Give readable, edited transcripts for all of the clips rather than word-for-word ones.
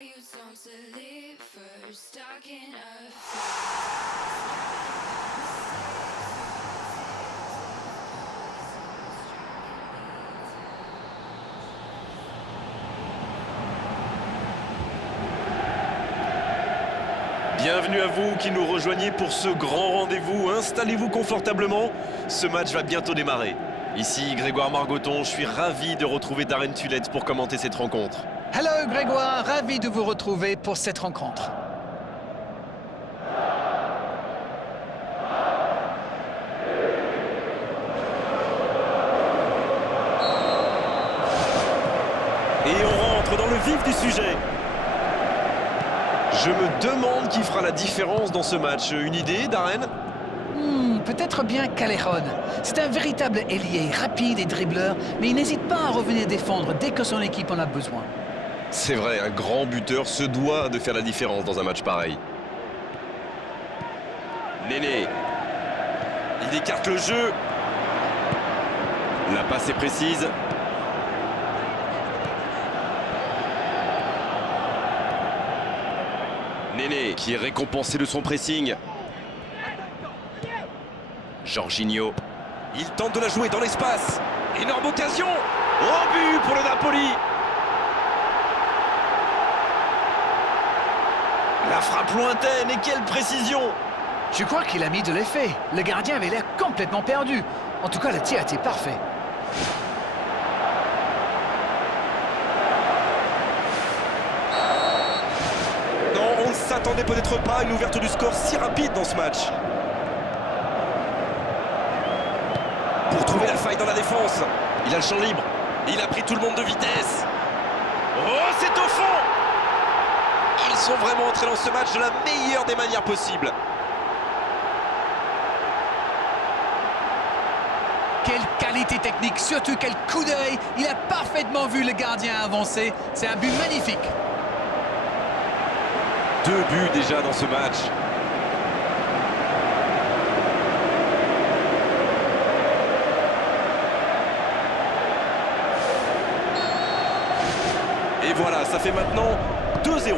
You don't delete first, stocking up. Bienvenue à vous qui nous rejoignez pour ce grand rendez-vous. Installez-vous confortablement, ce match va bientôt démarrer. Ici Grégoire Margoton, je suis ravi de retrouver Darren Tulette pour commenter cette rencontre. Hello Grégoire, ravi de vous retrouver pour cette rencontre. Et on rentre dans le vif du sujet. Je me demande qui fera la différence dans ce match. Une idée, Darren? Peut-être bien Callejon. C'est un véritable ailier, rapide et dribbleur, mais il n'hésite pas à revenir défendre dès que son équipe en a besoin. C'est vrai, un grand buteur se doit de faire la différence dans un match pareil. Néné. Il écarte le jeu. La passe est précise. Néné qui est récompensé de son pressing. Jorginho. Il tente de la jouer dans l'espace. Énorme occasion. Au but pour le Napoli. La frappe lointaine et quelle précision! Je crois qu'il a mis de l'effet. Le gardien avait l'air complètement perdu. En tout cas, le tir était parfait. Non, on ne s'attendait peut-être pas à une ouverture du score si rapide dans ce match. Pour trouver la faille dans la défense. Il a le champ libre. Il a pris tout le monde de vitesse. Oh, c'est au fond! Ils sont vraiment entrés dans ce match de la meilleure des manières possibles. Quelle qualité technique, surtout quel coup d'œil. Il a parfaitement vu le gardien avancer. C'est un but magnifique. 2 buts déjà dans ce match. Et voilà, ça fait maintenant 2-0.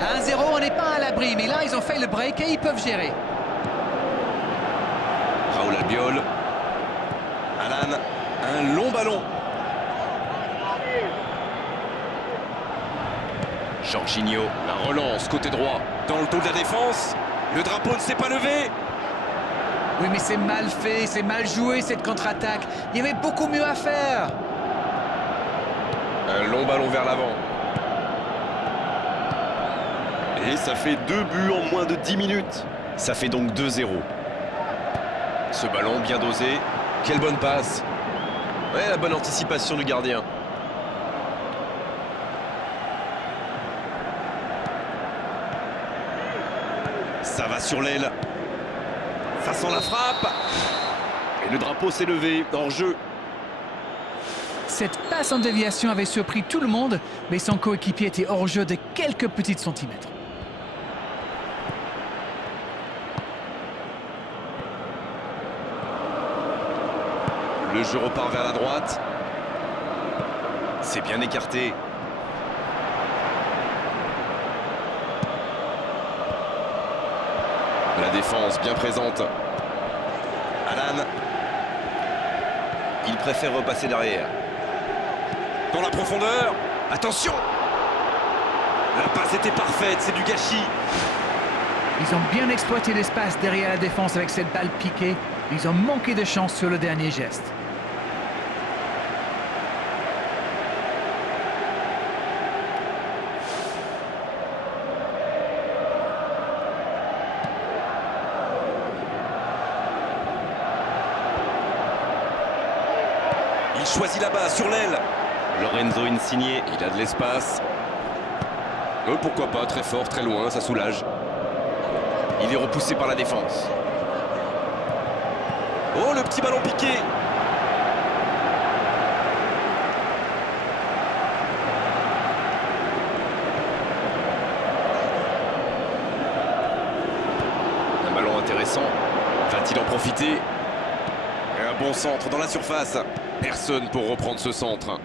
1-0, on n'est pas à l'abri, mais là, ils ont fait le break et ils peuvent gérer. Raoul Albiol. Alan, un long ballon. Jorginho, la relance côté droit. Dans le dos de la défense. Le drapeau ne s'est pas levé. Oui, mais c'est mal fait, c'est mal joué cette contre-attaque. Il y avait beaucoup mieux à faire. Un long ballon vers l'avant. Et ça fait 2 buts en moins de 10 minutes. Ça fait donc 2-0. Ce ballon bien dosé. Quelle bonne passe. Ouais, la bonne anticipation du gardien. Ça va sur l'aile. Ça sent la frappe. Et le drapeau s'est levé hors jeu. Cette passe en déviation avait surpris tout le monde, mais son coéquipier était hors jeu de quelques petits centimètres. Le jeu repart vers la droite. C'est bien écarté. La défense bien présente. Alan. Il préfère repasser derrière. Dans la profondeur. Attention! La passe était parfaite, c'est du gâchis. Ils ont bien exploité l'espace derrière la défense avec cette balle piquée. Ils ont manqué de chance sur le dernier geste. Il choisit là-bas, sur l'aile. Lorenzo Insigne, il a de l'espace. Pourquoi pas, très fort, très loin, ça soulage. Il est repoussé par la défense. Oh, le petit ballon piqué. Un ballon intéressant. Va-t-il en profiter? Et un bon centre dans la surface. Personne pour reprendre ce centre.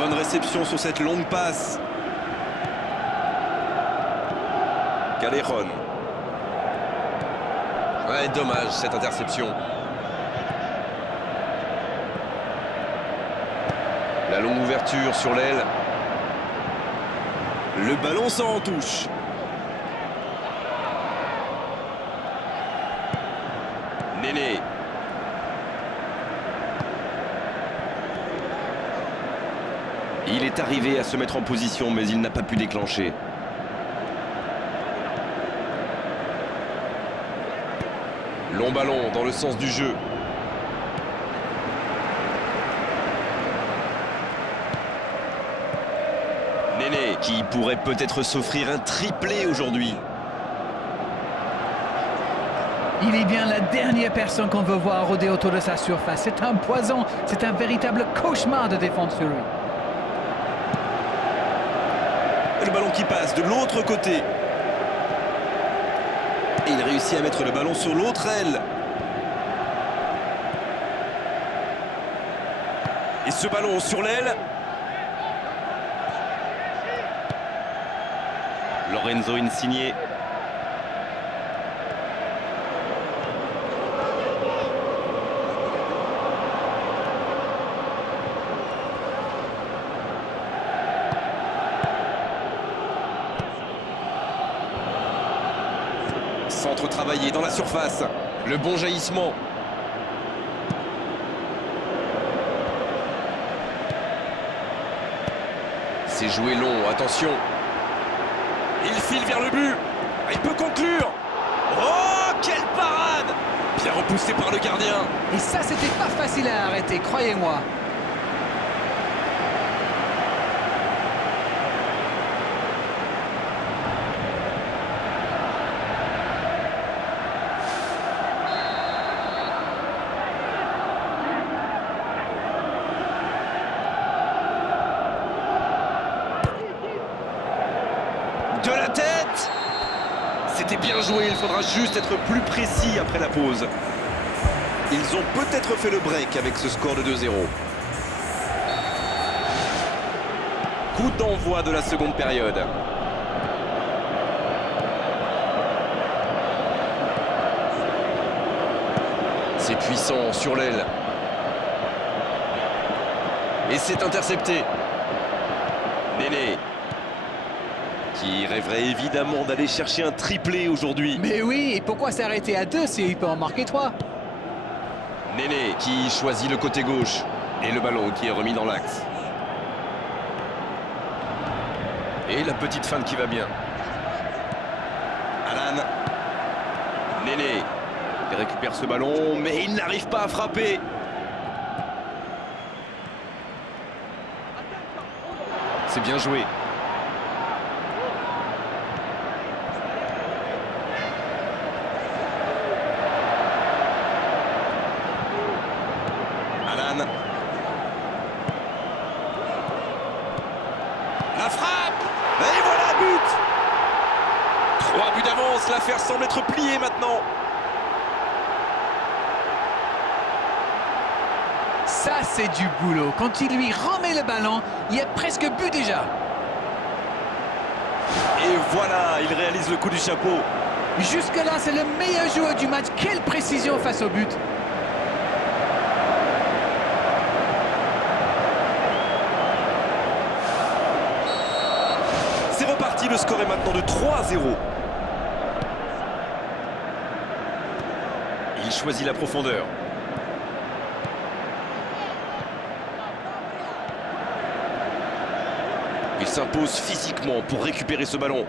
Bonne réception sur cette longue passe. Callejon. Ouais, dommage cette interception. La longue ouverture sur l'aile. Le ballon s'en touche. Néné. Il est arrivé à se mettre en position, mais il n'a pas pu déclencher. Long ballon dans le sens du jeu. Néné qui pourrait peut-être s'offrir un triplé aujourd'hui. Il est bien la dernière personne qu'on veut voir rôder autour de sa surface. C'est un poison, c'est un véritable cauchemar de défendre sur lui. Le ballon qui passe de l'autre côté. Et il réussit à mettre le ballon sur l'autre aile. Et ce ballon sur l'aile. Lorenzo Insigne. Centre travaillé dans la surface. Le bon jaillissement. C'est joué long, attention. Il file vers le but. Il peut conclure. Oh, quelle parade! Bien repoussé par le gardien. Et ça, c'était pas facile à arrêter, croyez-moi. De la tête! C'était bien joué, il faudra juste être plus précis après la pause. Ils ont peut-être fait le break avec ce score de 2-0. Coup d'envoi de la seconde période. C'est puissant sur l'aile. Et c'est intercepté. Néné. Qui rêverait évidemment d'aller chercher un triplé aujourd'hui. Mais oui, et pourquoi s'arrêter à 2 s'il peut en marquer 3? Néné qui choisit le côté gauche. Et le ballon qui est remis dans l'axe. Et la petite feinte qui va bien. Alan. Néné. Il récupère ce ballon, mais il n'arrive pas à frapper. C'est bien joué. Alan. La frappe! Et voilà, but! 3 buts d'avance, l'affaire semble être pliée maintenant. Ça, c'est du boulot. Quand il lui remet le ballon, il y a presque but déjà. Et voilà, il réalise le coup du chapeau. Jusque-là, c'est le meilleur joueur du match. Quelle précision face au but. C'est reparti, le score est maintenant de 3-0. Il choisit la profondeur. Il s'impose physiquement pour récupérer ce ballon.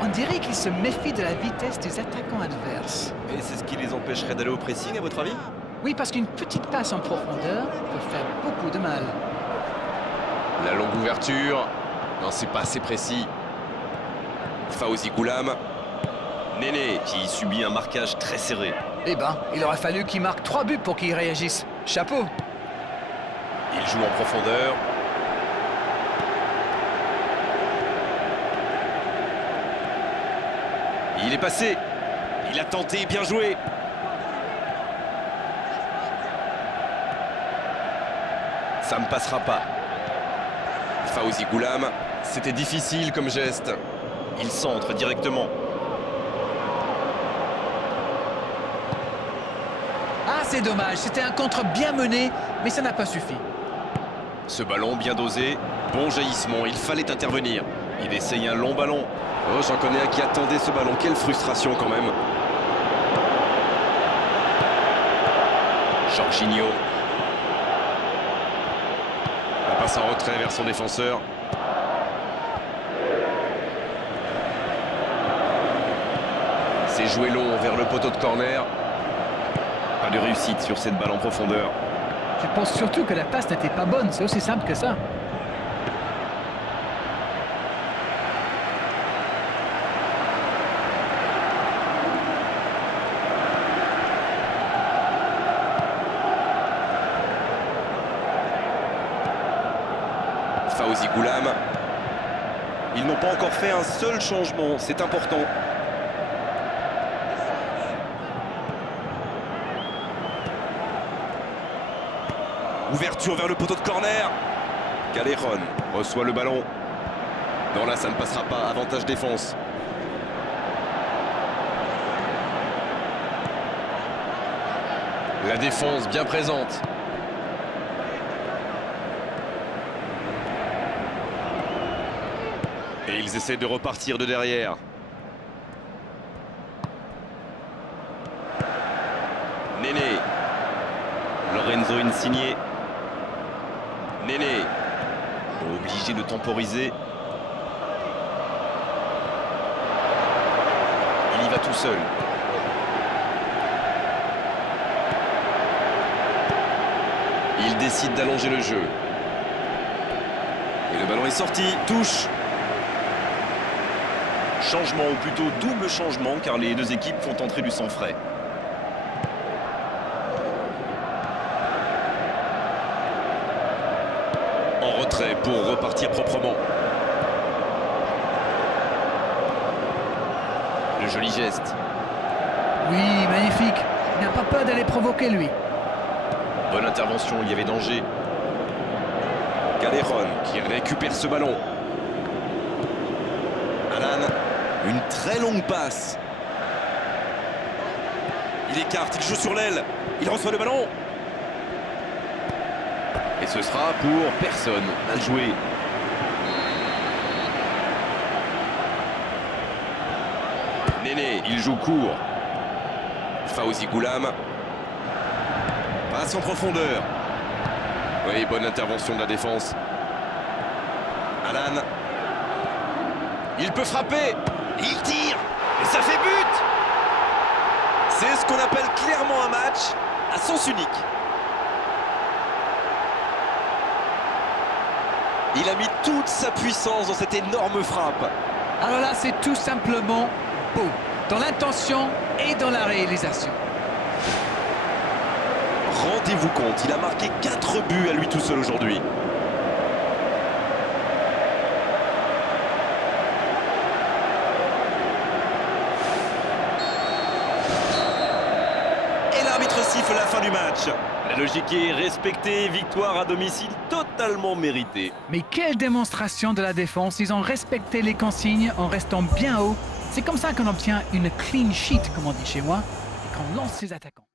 On dirait qu'il se méfie de la vitesse des attaquants adverses. Et c'est ce qui les empêcherait d'aller au pressing, à votre avis? Oui, parce qu'une petite passe en profondeur peut faire beaucoup de mal. La longue ouverture. Non, c'est pas assez précis. Fawzi Goulam. Néné qui subit un marquage très serré. Eh ben, il aurait fallu qu'il marque 3 buts pour qu'il réagisse. Chapeau. Il joue en profondeur. Il est passé. Il a tenté, bien joué. Ça ne passera pas. Fawzi Goulam, c'était difficile comme geste. Il centre directement. Ah, c'est dommage, c'était un contre bien mené, mais ça n'a pas suffi. Ce ballon bien dosé, bon jaillissement, il fallait intervenir. Il essaye un long ballon. Oh, j'en connais un qui attendait ce ballon, quelle frustration quand même. Jorginho. La passe en retrait vers son défenseur. C'est joué long vers le poteau de corner. Pas de réussite sur cette balle en profondeur. Je pense surtout que la passe n'était pas bonne, c'est aussi simple que ça. Fawzi Goulam. Ils n'ont pas encore fait un seul changement, c'est important. Ouverture vers le poteau de corner. Callejon reçoit le ballon. Non, là, ça ne passera pas. Avantage défense. La défense bien présente. Et ils essaient de repartir de derrière. Néné. Lorenzo Insigne. Néné. Obligé de temporiser. Il y va tout seul. Il décide d'allonger le jeu. Et le ballon est sorti. Touche. Changement, ou plutôt double changement, car les deux équipes font entrer du sang frais. En retrait pour repartir proprement. Le joli geste. Oui, magnifique. Il n'a pas peur d'aller provoquer, lui. Bonne intervention, il y avait danger. Callejon qui récupère ce ballon. Alan, une très longue passe. Il écarte, il joue sur l'aile. Il reçoit le ballon. Et ce sera pour personne. Mal joué. Néné, il joue court. Fawzi Goulam. Passe en profondeur. Oui, bonne intervention de la défense. Alan. Il peut frapper. Il tire. Et ça fait but. C'est ce qu'on appelle clairement un match à sens unique. Il a mis toute sa puissance dans cette énorme frappe. Alors là, c'est tout simplement beau, dans l'intention et dans la réalisation. Rendez-vous compte, il a marqué 4 buts à lui tout seul aujourd'hui. Et l'arbitre siffle la fin du match. La logique est respectée, victoire à domicile totalement méritée. Mais quelle démonstration de la défense. Ils ont respecté les consignes en restant bien haut. C'est comme ça qu'on obtient une clean sheet, comme on dit chez moi, et qu'on lance ses attaquants.